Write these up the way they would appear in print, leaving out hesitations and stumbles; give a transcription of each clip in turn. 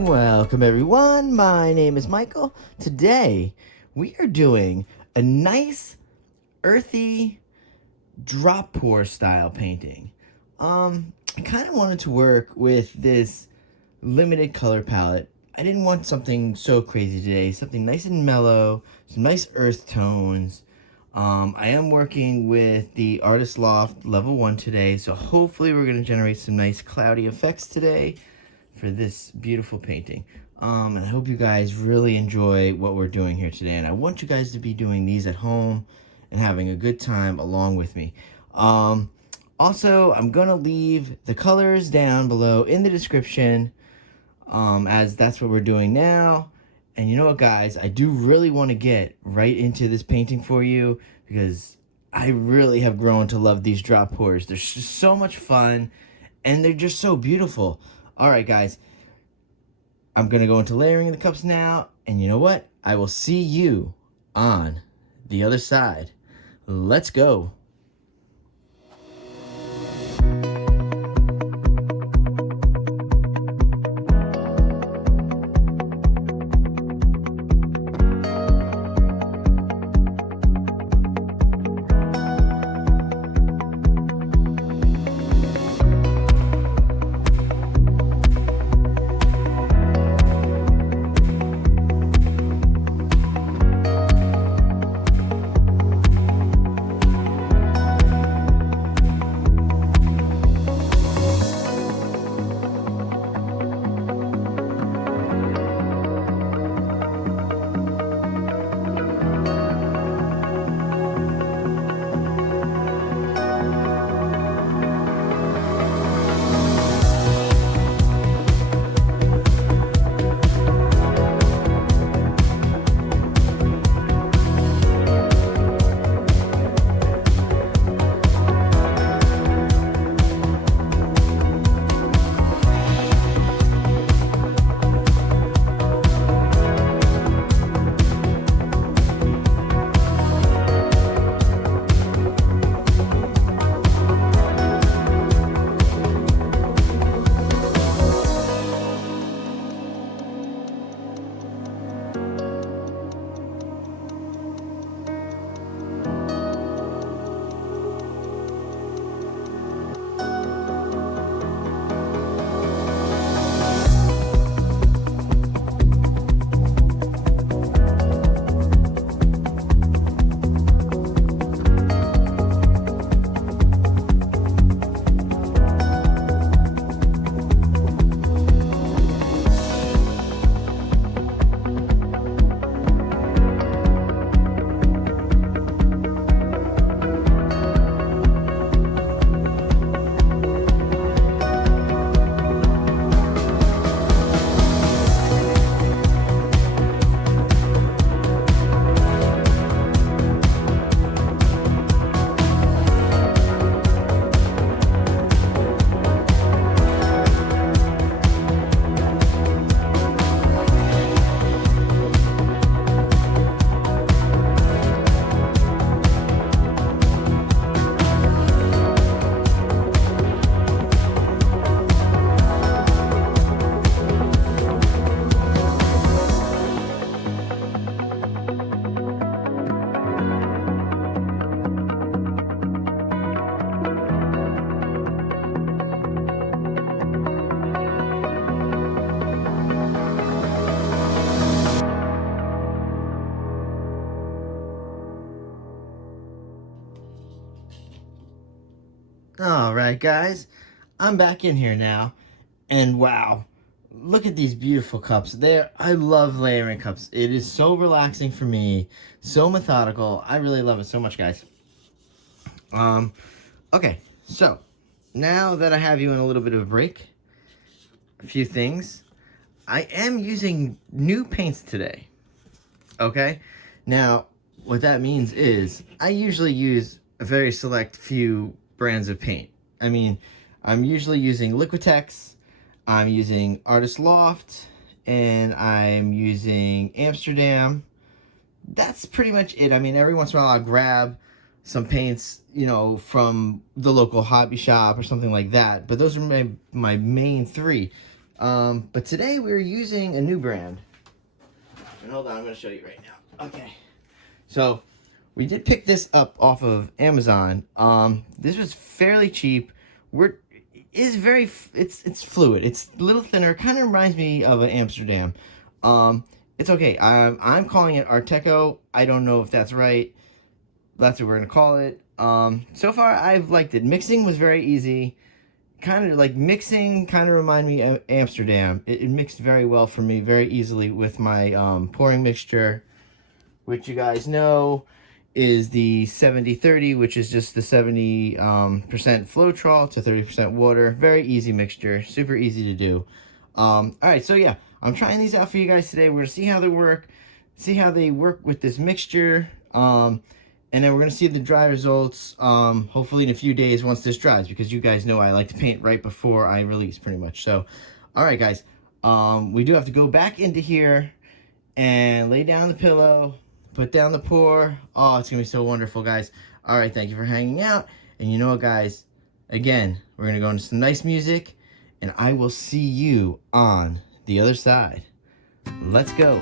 Welcome everyone, my name is Michael. Today we are doing a nice earthy drop pour style painting. I kind of wanted to work with this limited color palette. I didn't want something so crazy today, something nice and mellow, some nice earth tones. I am working with the Artist Loft level 1 today, so hopefully we're going to generate some nice cloudy effects today for this beautiful painting. And I hope you guys really enjoy what we're doing here today, and I want you guys to be doing these at home and having a good time along with me. Also, I'm gonna leave the colors down below in the description, as that's what we're doing now. And you know what, guys, I do really want to get right into this painting for you because I really have grown to love these drop pours. They're just so much fun and they're just so beautiful. Alright guys, I'm going to go into layering the cups now, and you know what? I will see you on the other side. Let's go. Alright guys, I'm back in here now, and wow, look at these beautiful cups. I love layering cups. It is so relaxing for me, so methodical. I really love it so much, guys. Okay, so now that I have you in a little bit of a break, a few things. I am using new paints today, okay? Now, what that means is I usually use a very select few brands of paint. I mean, I'm usually using Liquitex, I'm using Artist Loft, and I'm using Amsterdam. That's pretty much it. I mean, every once in a while I'll grab some paints, you know, from the local hobby shop or something like that. But those are my main three. But today we're using a new brand. And hold on, I'm going to show you right now. Okay. So we did pick this up off of Amazon. This was fairly cheap. It's fluid. It's a little thinner. Kind of reminds me of an Amsterdam. It's okay. I'm calling it Artecho. I don't know if that's right. That's what we're gonna call it. So far I've liked it. Mixing was very easy. Kind of like mixing remind me of Amsterdam. It mixed very well for me, very easily with my pouring mixture, which you guys know is the 70-30, which is just the 70% Floetrol to 30% water. Very easy mixture, super easy to do. All right, so yeah, I'm trying these out for you guys today. We're gonna see how they work, with this mixture, and then we're gonna see the dry results, hopefully in a few days once this dries, because you guys know I like to paint right before I release, pretty much. So, all right, guys, we do have to go back into here and lay down the pillow, put down the pour. Oh, it's gonna be so wonderful, guys. All right, thank you for hanging out. And you know what, guys? Again, we're gonna go into some nice music, and I will see you on the other side. Let's go.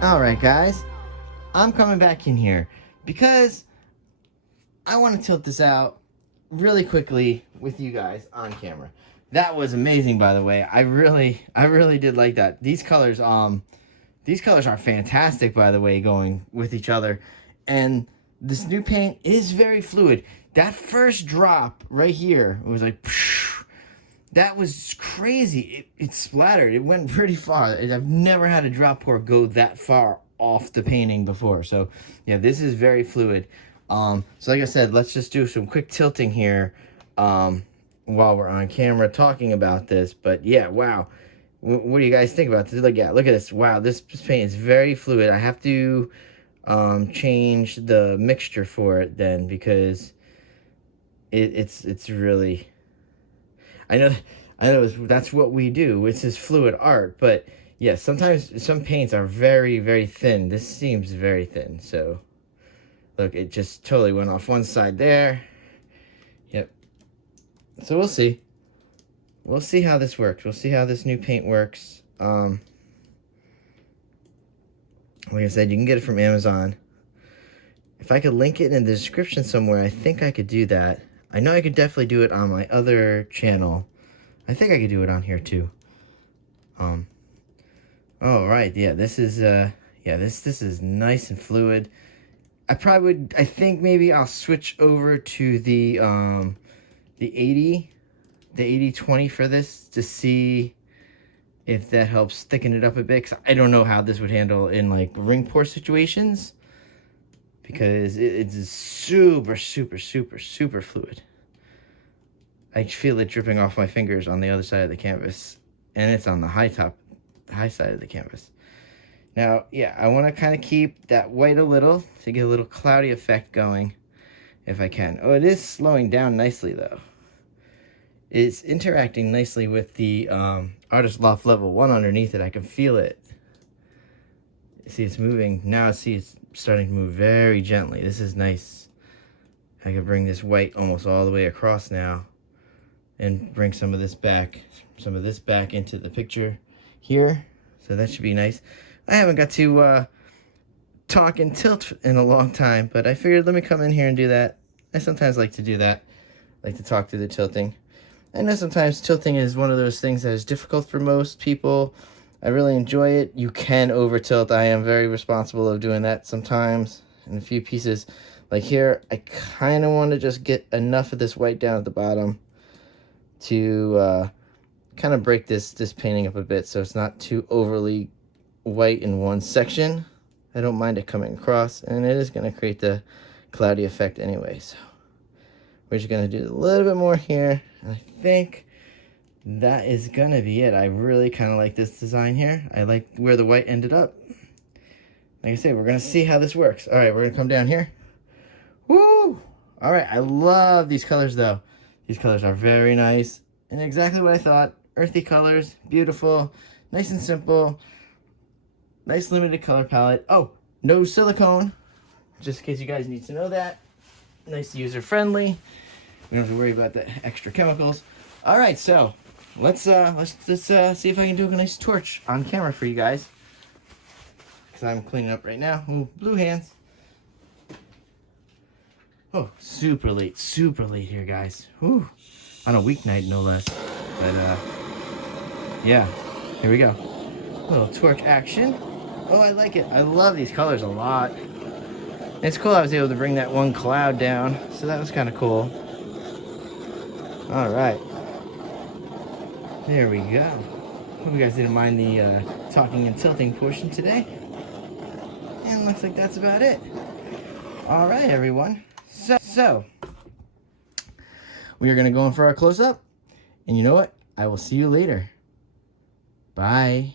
Alright guys, I'm coming back in here because I want to tilt this out really quickly with you guys on camera. That was amazing, by the way. I really did like that. These colors are fantastic, by the way, going with each other. And this new paint is very fluid. That first drop right here, it was like, psh, that was crazy. It splattered. It went pretty far. I've never had a drop pour go that far off the painting before. So yeah, this is very fluid. So like I said, let's just do some quick tilting here while we're on camera talking about this. But yeah, wow. What do you guys think about this? Look at this. Wow, this paint is very fluid. I have to change the mixture for it then, because it's really, I know that's what we do. It's this fluid art, but yeah, sometimes some paints are very, very thin. This seems very thin. So look, it just totally went off one side there. Yep. So we'll see. We'll see how this works. We'll see how this new paint works. Like I said, you can get it from Amazon. If I could link it in the description somewhere, I think I could do that. I know I could definitely do it on my other channel. I think I could do it on here too. All right, yeah, this is this is nice and fluid. I think maybe I'll switch over to the 80, the 80/20 for this to see if that helps thicken it up a bit. 'Cause I don't know how this would handle in like ring pour situations, because it's super, super, super, super fluid. I feel it dripping off my fingers on the other side of the canvas, and it's on the high side of the canvas. Now, yeah, I want to kind of keep that white a little to get a little cloudy effect going if I can. Oh, it is slowing down nicely though. It's interacting nicely with the Artist Loft level 1 underneath it. I can feel it. See, it's moving. Now see, it's starting to move very gently. This is nice. I can bring this white almost all the way across now and bring some of this back into the picture here. So that should be nice. I haven't got to talk and tilt in a long time, but I figured let me come in here and do that. I sometimes like to do that. I like to talk through the tilting. I know sometimes tilting is one of those things that is difficult for most people. I really enjoy it. You can over tilt. I am very responsible of doing that sometimes in a few pieces. Like here, I kind of want to just get enough of this white down at the bottom to kind of break this painting up a bit so it's not too overly white in one section. I don't mind it coming across, and it is going to create the cloudy effect anyway. So we're just going to do a little bit more here, and I think that is going to be it. I really kind of like this design here. I like where the white ended up. Like I said, we're going to see how this works. All right, we're going to come down here. Woo! All right, I love these colors though. These colors are very nice and exactly what I thought. Earthy colors, beautiful, nice and simple. Nice limited color palette. Oh, no silicone, just in case you guys need to know that. Nice user friendly. We don't have to worry about the extra chemicals. All right, so let's see if I can do a nice torch on camera for you guys, because I'm cleaning up right now. Ooh, blue hands. Oh, super late here, guys. Ooh, on a weeknight, no less. But yeah, here we go. Little torch action. Oh, I like it. I love these colors a lot. It's cool I was able to bring that one cloud down, so that was kind of cool. All right. There we go. Hope you guys didn't mind the talking and tilting portion today. And looks like that's about it. All right, everyone. So we are going to go in for our close-up. And you know what? I will see you later. Bye.